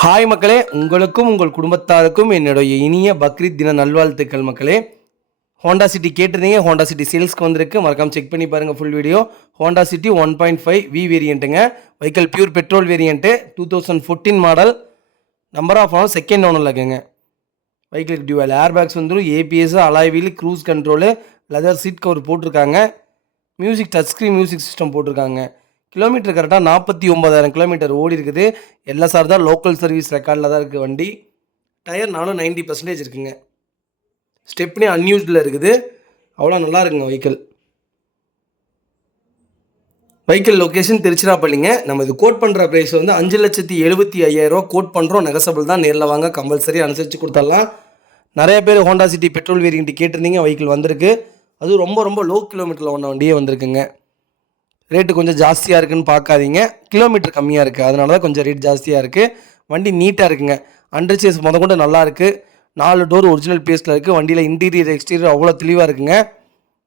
Hi மக்களே, உங்களுக்கும் உங்கள் குடும்பத்தாருக்கும் என்னுடைய இனிய பக்ரீத் தின நல்வாழ்த்துக்கள் மக்களே. ஹோண்டா சிட்டி கேட்டிருந்தீங்க, ஹோண்டா சிட்டி சேல்ஸ்க்கு வந்திருக்கு. மறக்காமல் செக் பண்ணி பாருங்கள் full video. Honda City 1.5 V வேரியண்ட்டுங்க. Vehicle pure petrol variant, 2014 model. Number of on second ஓனரில் இருக்குங்க. வெஹிக்கிளுக்கு டியூவல் ஏர் பேக்ஸ் வந்துடும், ABS, alloy wheel, cruise control, leather seat cover போட்டிருக்காங்க. Music touch screen music system போட்டிருக்காங்க. Kilometre கரெக்டாக 49,000 kilometre ஓடி இருக்குது. எல்எஸ்ஆர் தான், லோக்கல் சர்வீஸ் ரெக்கார்டில் தான் இருக்குது வண்டி. டயர் 90% இருக்குங்க. ஸ்டெப்னி அன்யூஸ்டில் இருக்குது. அவ்வளோ நல்லா இருக்குங்க வெஹிக்கிள். Vehicle location திருச்சிராப்பள்ளிங்க. நம்ம இது கோட் பண்ணுற ப்ரைஸ் வந்து 5,75,000 கோட் பண்ணுறோம். நெகசபிள் தான், நேரில் வாங்க, கம்பல்சரி அனுசரித்து கொடுத்துடலாம். நிறைய பேர் ஹோண்டா சிட்டி பெட்ரோல் வேரியண்ட் கேட்டிருந்தீங்க, வெஹிக்கிள் வந்திருக்கு. அதுவும் ரொம்ப ரொம்ப லோ கிலோமீட்டரில் ஒன்று வண்டியே வந்திருக்குங்க. ரேட்டு கொஞ்சம் ஜாஸ்தியாக இருக்குதுன்னு பார்க்காதீங்க, கிலோமீட்டர் கம்மியாக இருக்குது, அதனால தான் கொஞ்சம் ரேட் ஜாஸ்தியாக இருக்குது. வண்டி நீட்டாக இருக்குங்க. அண்டர் சேஸ் கொண்டு நல்லா இருக்குது. 4 டோர் ஒரிஜினல் பேஸில் இருக்குது. வண்டியில் இன்டீரியர் எக்ஸ்டீரியர் அவ்வளோ தெளிவாக இருக்குங்க.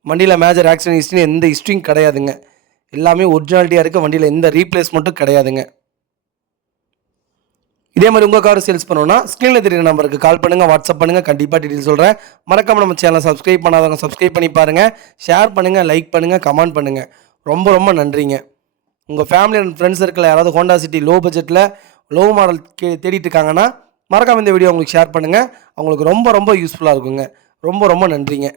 வண்டியில் மேஜர் ஆக்சிடென்ட் ஹிஸ்ட்ரி எந்த ஹிஸ்ட்ரியும் கிடையாதுங்க. எல்லாமே ஒரிஜினாலிட்டியாக இருக்குது. வண்டியில் எந்த ரீப்ளேஸ்மெண்ட்டும் கிடையாதுங்க. இதே மாதிரி உங்கள் கார் சேல்ஸ் பண்ணோன்னா ஸ்க்ரீனில் தெரியுற நம்பருக்கு கால் பண்ணுங்கள், வாட்ஸ்அப் பண்ணுங்கள், கண்டிப்பாக டீட்டெயில் சொல்கிறேன். மறக்காமல் நம்ம சேனலை சப்ஸ்கிரைப் பண்ணாதவங்க சப்ஸ்கிரைப் பண்ணி பாருங்கள். ஷேர் பண்ணுங்கள், லைக் பண்ணுங்கள், கமெண்ட் பண்ணுங்கள். ரொம்ப ரொம்ப நன்றிங்க. உங்கள் ஃபேமிலி அண்ட் ஃப்ரெண்ட்ஸ் சர்க்கிளில் யாராவது ஹோண்டா சிட்டி லோ பட்ஜெட்டில் லோ மாடல் தேடிட்டு இருக்காங்கன்னா மறக்காமல் இந்த வீடியோ உங்களுக்கு ஷேர் பண்ணுங்கள். அவங்களுக்கு ரொம்ப ரொம்ப யூஸ்ஃபுல்லாக இருக்குங்க. ரொம்ப ரொம்ப நன்றிங்க.